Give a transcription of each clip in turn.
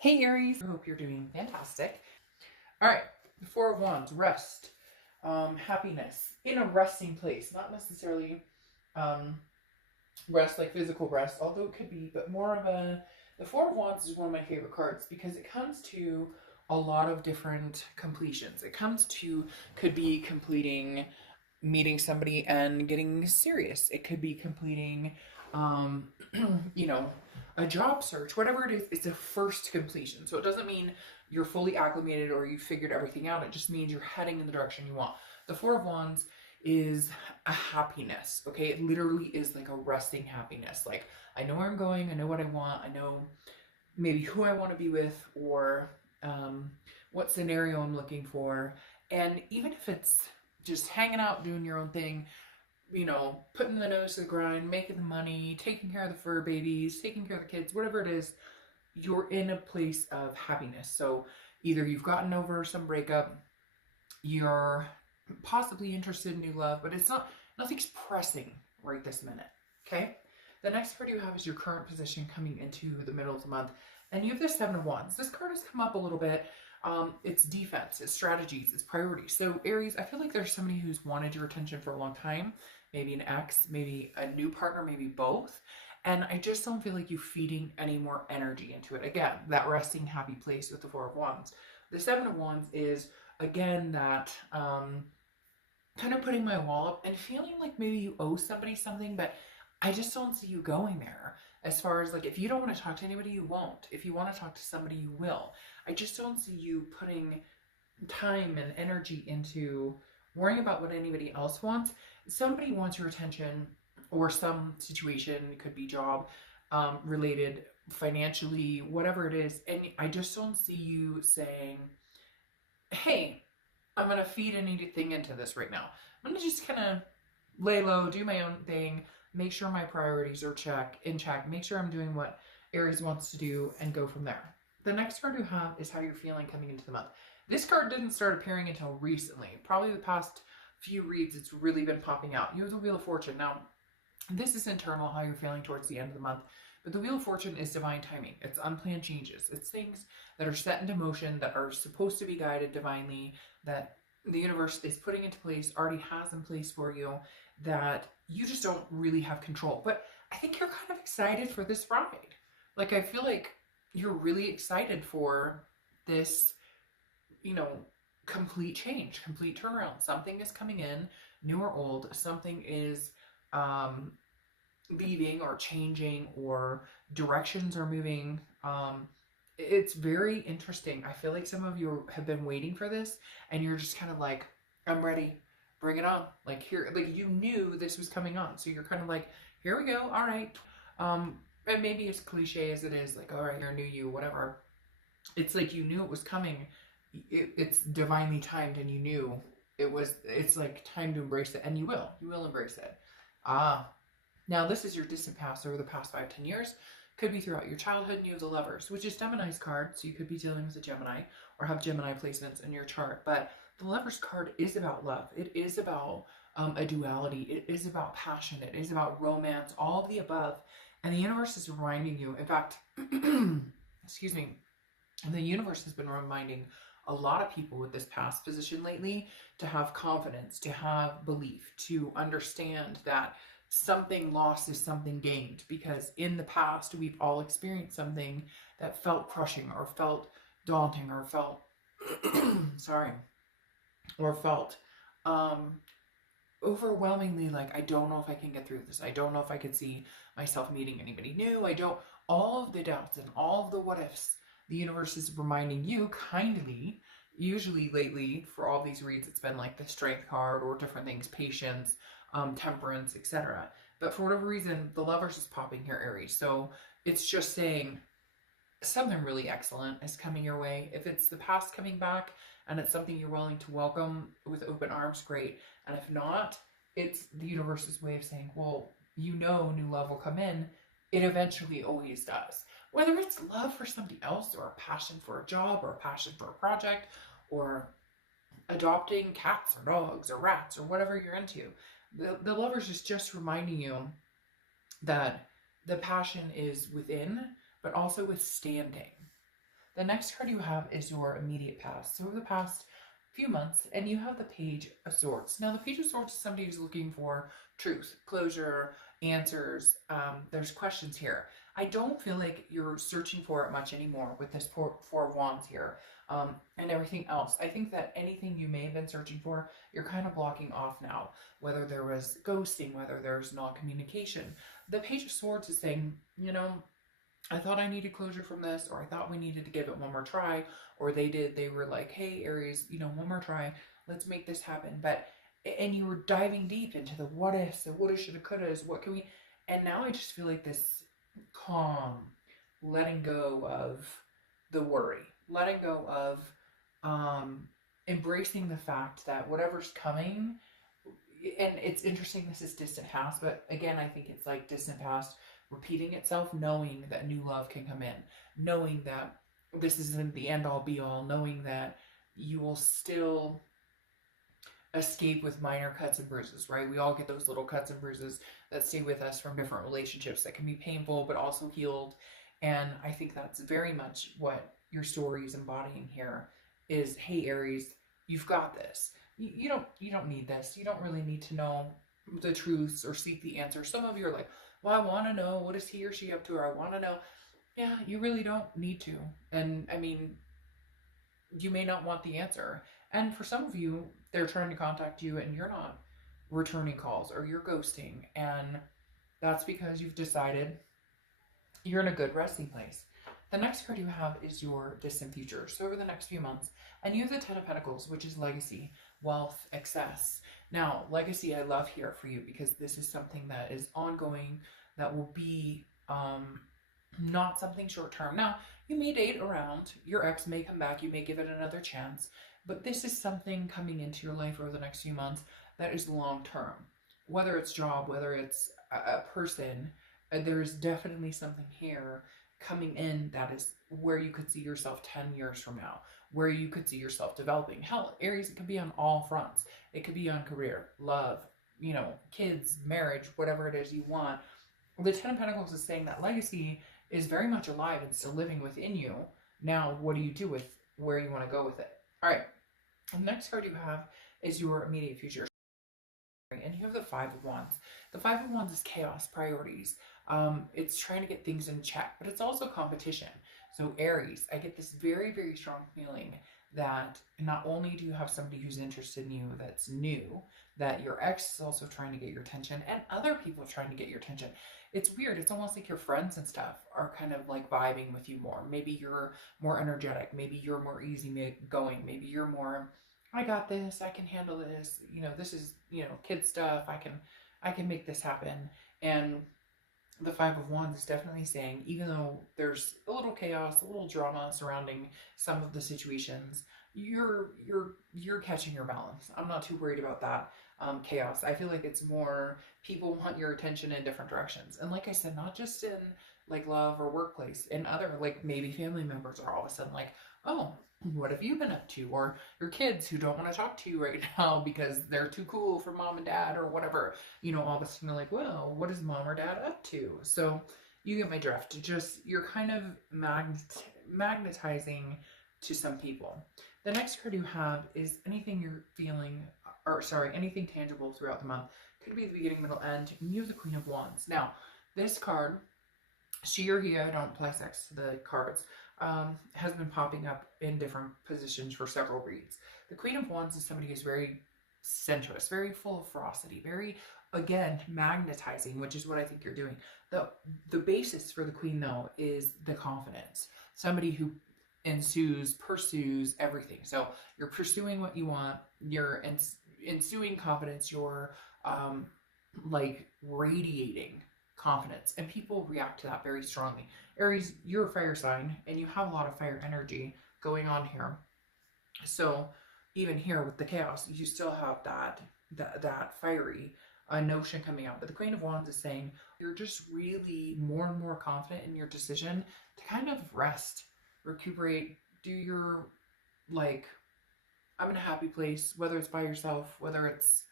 Hey Aries, I hope you're doing fantastic. All right, the Four of Wands, rest, happiness in a resting place, not necessarily um, rest like physical rest, although it could be, but more of a. The Four of Wands is one of my favorite cards because it comes to a lot of different completions. It comes to could be completing meeting somebody and getting serious. It could be completing, um, you know, a job search, whatever it is. It's a first completion. So it doesn't mean you're fully acclimated or you figured everything out. It just means you're heading in the direction you want. The Four of Wands is a happiness. Okay, it literally is like a resting happiness. Like I know where I'm going. I know what I want. I know maybe who I want to be with or um, what scenario I'm looking for. And even if it's just hanging out, doing your own thing, putting the nose to the grind, making the money, taking care of the fur babies, taking care of the kids, whatever it is, you're in a place of happiness. So either you've gotten over some breakup, you're possibly interested in new love, but nothing's pressing right this minute. Okay? The next card you have is your current position coming into the middle of the month. And you have the Seven of Wands. This card has come up a little bit. It's defense, it's strategies, it's priorities. So Aries, I feel like there's somebody who's wanted your attention for a long time. Maybe an ex, maybe a new partner, maybe both. And I just don't feel like you feeding any more energy into it. Again, that resting happy place with the Four of Wands. The Seven of Wands is again that kind of putting my wall up and feeling like maybe you owe somebody something, but I just don't see you going there. As far as like, if you don't want to talk to anybody, you won't. If you want to talk to somebody, you will. I just don't see you putting time and energy into worrying about what anybody else wants. Somebody wants your attention, or some situation, it could be job related, financially, whatever it is. And I just don't see you saying, hey, I'm going to feed anything into this right now. I'm going to just kind of lay low, do my own thing, make sure my priorities are in check, make sure I'm doing what Aries wants to do, and go from there. The next card you have is how you're feeling coming into the month. This card didn't start appearing until recently. Probably the past few reads, it's really been popping out. You have the Wheel of Fortune. Now, this is internal, how you're feeling towards the end of the month. But the Wheel of Fortune is divine timing. It's unplanned changes. It's things that are set into motion, that are supposed to be guided divinely, that the universe is putting into place, already has in place for you, that you just don't really have control. But I think you're kind of excited for this ride. Like, I feel like you're really excited for this, complete change, complete turnaround. Something is coming in, new or old. Something is um, leaving or changing, or directions are moving. It's very interesting. I feel like some of you have been waiting for this, and you're just kind of like, I'm ready, bring it on. Like, here, like, you knew this was coming on, so you're kind of like, here we go, all right. And maybe as cliche as it is, like, all right, here, knew you, whatever. It's like you knew it was coming. It's divinely timed, and you knew it's like time to embrace it, and you will embrace it. Now, this is your distant past over the past 5-10 years. Could be throughout your childhood, and you have the Lovers, which is Gemini's card, so you could be dealing with a Gemini or have Gemini placements in your chart. But the Lovers card is about love. It is about a duality. It is about passion. It is about romance, all of the above. And the universe is reminding you, in fact, excuse me, and the universe has been reminding a lot of people with this past position lately to have confidence, to have belief, to understand that something lost is something gained, because in the past we've all experienced something that felt crushing or felt daunting or felt sorry, or felt overwhelmingly like, I don't know if I can get through this. I don't know if I could see myself meeting anybody new. All of the doubts and all of the what ifs, the universe is reminding you kindly. Usually lately, for all these reads, it's been like the Strength card or different things, patience, temperance, etc. But for whatever reason, the Lovers is popping here, Aries. So it's just saying something really excellent is coming your way. If it's the past coming back and it's something you're willing to welcome with open arms, great. And if not, it's the universe's way of saying, well, new love will come in. It eventually always does. Whether it's love for somebody else, or a passion for a job, or a passion for a project, or adopting cats or dogs or rats or whatever you're into. The Lovers is just reminding you that the passion is within, but also withstanding. The next card you have is your immediate past. So over the past few months, and you have the Page of Swords. Now, the Page of Swords is somebody who's looking for truth, closure, answers. There's questions here. I don't feel like you're searching for it much anymore with this Four of Wands here, and everything else. I think that anything you may have been searching for, you're kind of blocking off now. Whether there was ghosting, whether there's non-communication. The Page of Swords is saying, you know, I thought I needed closure from this, or I thought we needed to give it one more try, or they were like, hey, Aries, you know, one more try, let's make this happen. And you were diving deep into the what ifs, the woulda, shoulda, couldas, what can we, and now I just feel like this calm, letting go of the worry, letting go of embracing the fact that whatever's coming, and it's interesting, this is distant past, but again, I think it's like distant past repeating itself, knowing that new love can come in, knowing that this isn't the end all be all, knowing that you will still escape with minor cuts and bruises, right? We all get those little cuts and bruises that stay with us from different relationships that can be painful but also healed. And I think that's very much what your story is embodying here is, hey, Aries, you've got this. You don't need this. You don't really need to know the truths or seek the answer. Some of you are like, well, I want to know, what is he or she up to? Or I want to know. Yeah, you really don't need to. And I mean, you may not want the answer. And for some of you, they're trying to contact you and you're not returning calls or you're ghosting. And that's because you've decided you're in a good resting place. The next card you have is your distant future. So over the next few months, and you have the Ten of Pentacles, which is legacy, wealth, excess. Now, legacy I love here for you because this is something that is ongoing, that will be not something short term. Now, you may date around, your ex may come back, you may give it another chance, but this is something coming into your life over the next few months that is long term. Whether it's job, whether it's a person, there's definitely something here coming in that is where you could see yourself 10 years from now, where you could see yourself developing. Hell, Aries, it could be on all fronts. It could be on career, love, you know, kids, marriage, whatever it is you want. The Ten of Pentacles is saying that legacy is very much alive and still living within you. Now, what do you do with where you want to go with it? All right. The next card you have is your immediate future. And you have the Five of Wands. The Five of Wands is chaos, priorities. It's trying to get things in check, but it's also competition. So Aries, I get this very, very strong feeling that not only do you have somebody who's interested in you that's new, that your ex is also trying to get your attention and other people are trying to get your attention. It's weird. It's almost like your friends and stuff are kind of like vibing with you more. Maybe you're more energetic. Maybe you're more easygoing. Maybe you're more, I got this, I can handle this, you know, this is, you know, kid stuff, I can make this happen. And the Five of Wands is definitely saying, even though there's a little chaos, a little drama surrounding some of the situations, you're catching your balance. I'm not too worried about that chaos. I feel like it's more people want your attention in different directions. And like I said, not just in like love or workplace, in other, like maybe family members are all of a sudden like, oh, what have you been up to? Or your kids who don't want to talk to you right now because they're too cool for mom and dad or whatever, you know, all of a sudden like, well, what is mom or dad up to? So you get my drift. Just, you're kind of magnetizing to some people. The next card you have is anything you're feeling, or sorry, anything tangible throughout the month. Could be the beginning, middle, end. And you have the Queen of Wands. Now, this card, she or he, I don't apply sex to the cards, has been popping up in different positions for several reads. The Queen of Wands is somebody who's very sensuous, very full of ferocity, very, again, magnetizing, which is what I think you're doing. The basis for the Queen, though, is the confidence. Somebody who pursues everything. So you're pursuing what you want, you're ensuing confidence, you're like radiating confidence, and people react to that very strongly. Aries, you're a fire sign and you have a lot of fire energy going on here. So even here with the chaos, you still have that fiery notion coming out. But the Queen of Wands is saying you're just really more and more confident in your decision to kind of rest, recuperate, do your, like, I'm in a happy place, whether it's by yourself, whether it's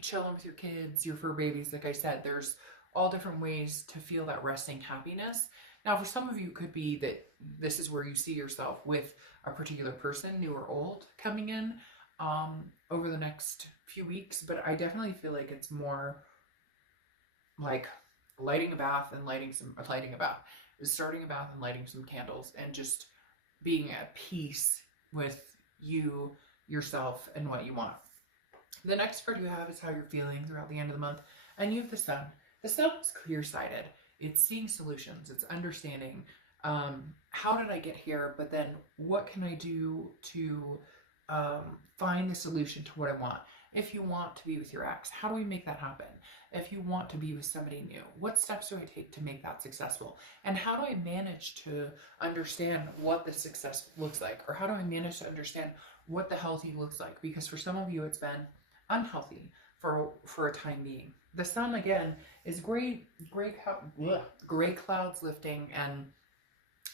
chilling with your kids, your fur babies. Like I said, there's all different ways to feel that resting happiness. Now, for some of you, it could be that this is where you see yourself with a particular person, new or old, coming in over the next few weeks. But I definitely feel like it's more like lighting a bath and starting a bath and lighting some candles and just being at peace with you, yourself, and what you want. The next card you have is how you're feeling throughout the end of the month. And you have the sun. The sun is clear-sighted. It's seeing solutions. It's understanding how did I get here, but then what can I do to find the solution to what I want. If you want to be with your ex, how do we make that happen? If you want to be with somebody new, what steps do I take to make that successful? And how do I manage to understand what the success looks like? Or how do I manage to understand what the healthy looks like? Because for some of you, it's been unhealthy for a time being. The sun, again, is gray clouds lifting and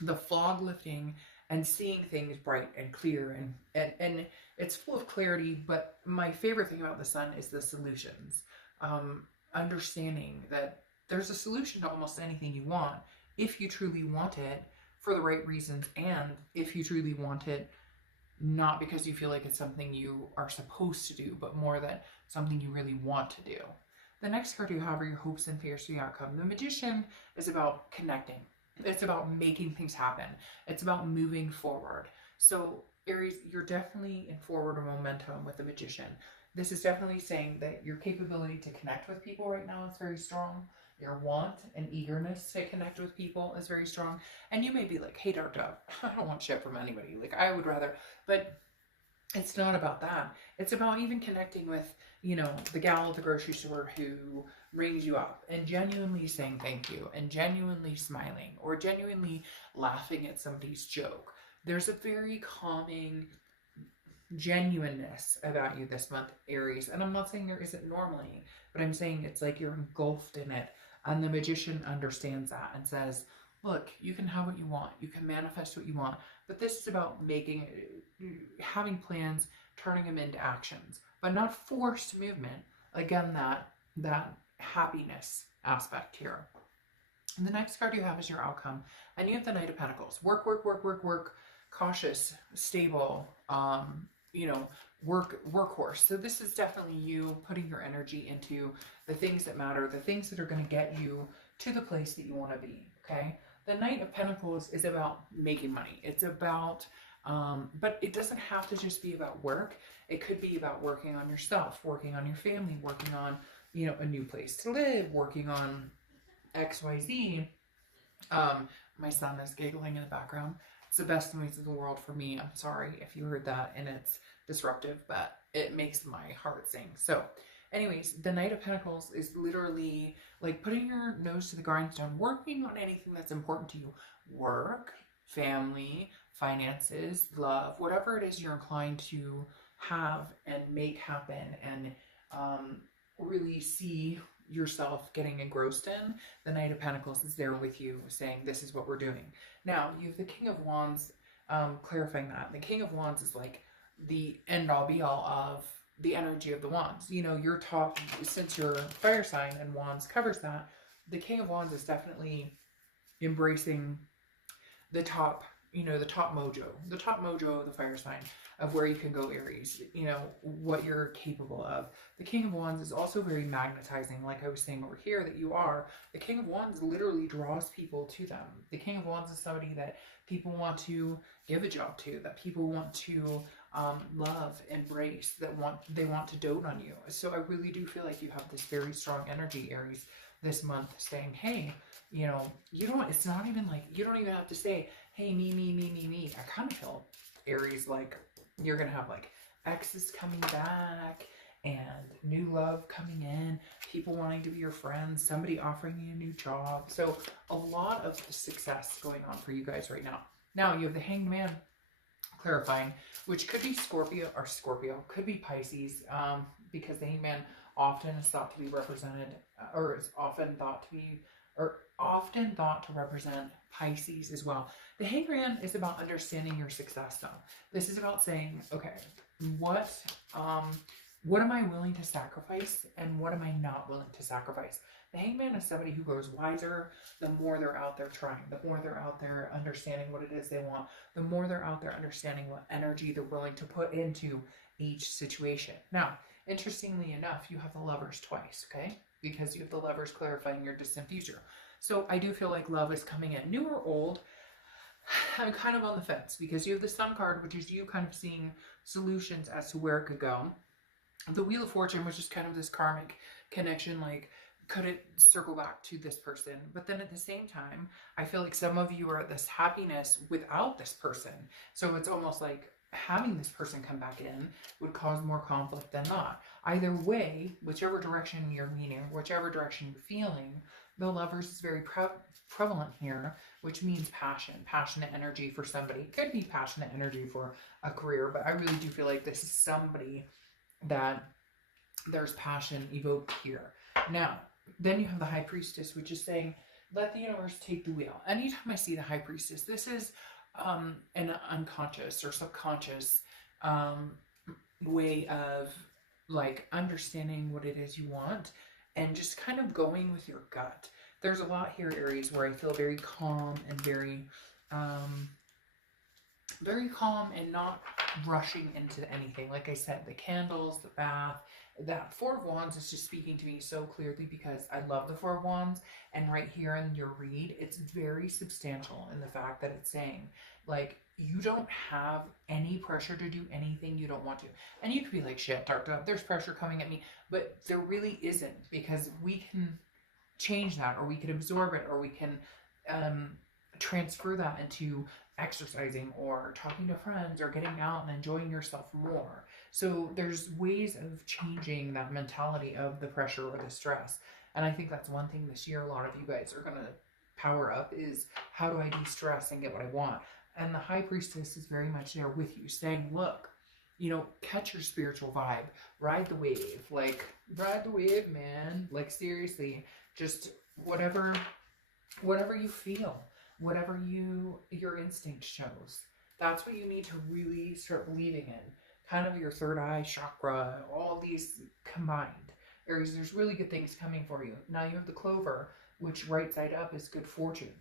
the fog lifting and seeing things bright and clear, and it's full of clarity. But my favorite thing about the sun is the solutions. Understanding that there's a solution to almost anything you want if you truly want it for the right reasons, and if you truly want it not because you feel like it's something you are supposed to do, but more that something you really want to do. The next card you have are your hopes and fears for the outcome. The Magician is about connecting. It's about making things happen. It's about moving forward. So Aries, you're definitely in forward momentum with the Magician. This is definitely saying that your capability to connect with people right now is very strong. Your want and eagerness to connect with people is very strong. And you may be like, hey, Dark Dove, I don't want shit from anybody. Like, I would rather, but it's not about that. It's about even connecting with, you know, the gal at the grocery store who rings you up and genuinely saying thank you and genuinely smiling or genuinely laughing at somebody's joke. There's a very calming genuineness about you this month, Aries. And I'm not saying there isn't normally, but I'm saying it's like you're engulfed in it. And the Magician understands that and says, look, you can have what you want. You can manifest what you want. But this is about having plans, turning them into actions, but not forced movement. Again, that happiness aspect here. And the next card you have is your outcome. And you have the Knight of Pentacles. Work, cautious, stable, workhorse. So this is definitely you putting your energy into the things that matter, the things that are going to get you to the place that you want to be, okay? The Knight of Pentacles is about making money. It's about, but it doesn't have to just be about work. It could be about working on yourself, working on your family, working on, a new place to live, working on XYZ. My son is giggling in the background. It's the best noise in the world for me. I'm sorry if you heard that and it's disruptive, but it makes my heart sing. So anyways, the Knight of Pentacles is literally like putting your nose to the grindstone, working on anything that's important to you. Work, family, finances, love, whatever it is you're inclined to have and make happen and really see yourself getting engrossed in. The Knight of Pentacles is there with you saying, this is what we're doing. Now, you have the King of Wands clarifying that. The King of Wands is like the end-all be-all of the energy of the Wands. Your top, since you're fire sign and Wands covers that, the King of Wands is definitely embracing the top, the top mojo of the fire sign of where you can go, Aries, what you're capable of. The King of Wands is also very magnetizing, like I was saying over here, that you are. The King of Wands literally draws people to them. The King of Wands is somebody that people want to give a job to, that people want to love, embrace, they want to dote on you. So I really do feel like you have this very strong energy, Aries, this month, saying, hey, it's not even like, you don't even have to say, hey, me. I kind of feel, Aries, like you're going to have like exes coming back and new love coming in, people wanting to be your friends, somebody offering you a new job. So a lot of success going on for you guys right now. Now you have the Hanged Man clarifying, which could be Scorpio, could be Pisces, because the Hanged Man often is thought to be represented, or is often thought to represent Pisces as well. The Hanged Man is about understanding your success though. This is about saying, okay, what what am I willing to sacrifice and what am I not willing to sacrifice? The Hangman is somebody who grows wiser the more they're out there trying, the more they're out there understanding what it is they want, the more they're out there understanding what energy they're willing to put into each situation. Now, interestingly enough, you have the Lovers twice, okay? Because you have the Lovers clarifying your distant future. So I do feel like love is coming in. New or old, I'm kind of on the fence because you have the Sun card, which is you kind of seeing solutions as to where it could go. The Wheel of Fortune, which is kind of this karmic connection, like, could it circle back to this person? But then at the same time, I feel like some of you are at this happiness without this person. So it's almost like having this person come back in would cause more conflict than not. Either way, whichever direction you're leaning, whichever direction you're feeling, the Lovers is very prevalent here, which means passion, passionate energy for somebody. It could be passionate energy for a career, but I really do feel like this is somebody that there's passion evoked here. Now, then you have the High Priestess, which is saying, let the universe take the wheel. Anytime I see the High Priestess, this is an unconscious or subconscious way of like understanding what it is you want and just kind of going with your gut. There's a lot here, Aries, where I feel very calm and very calm and not rushing into anything. Like I said, the candles, the bath, that Four of Wands is just speaking to me so clearly because I love the Four of Wands. And right here in your read, it's very substantial in the fact that it's saying, like, you don't have any pressure to do anything you don't want to. And you could be like, shit, dark, there's pressure coming at me. But there really isn't, because we can change that, or we can absorb it, or we can transfer that into exercising or talking to friends or getting out and enjoying yourself more. So there's ways of changing that mentality of the pressure or the stress. And I think that's one thing this year a lot of you guys are going to power up is, how do I de-stress and get what I want? And the High Priestess is very much there with you saying, look, you know, catch your spiritual vibe, ride the wave, like ride the wave, man. Like seriously, just whatever you feel, whatever your instinct shows, that's what you need to really start believing in. Kind of your third eye chakra, all these combined. Aries, there's really good things coming for you. Now you have the Clover, which right side up is good fortune.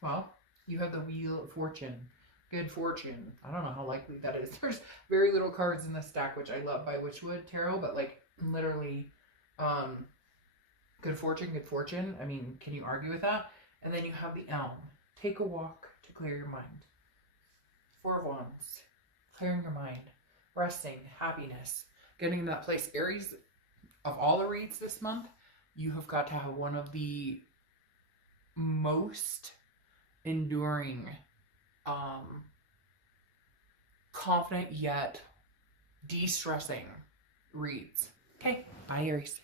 Well, you have the Wheel of Fortune, good fortune. I don't know how likely that is. There's very little cards in this stack, which I love, by Witchwood Tarot, but like literally good fortune. I mean, can you argue with that? And then you have the Elm. Take a walk to clear your mind. Four of Wands. Clearing your mind. Resting. Happiness. Getting in that place. Aries, of all the reads this month, you have got to have one of the most enduring, confident yet de-stressing reads. Okay. Bye, Aries.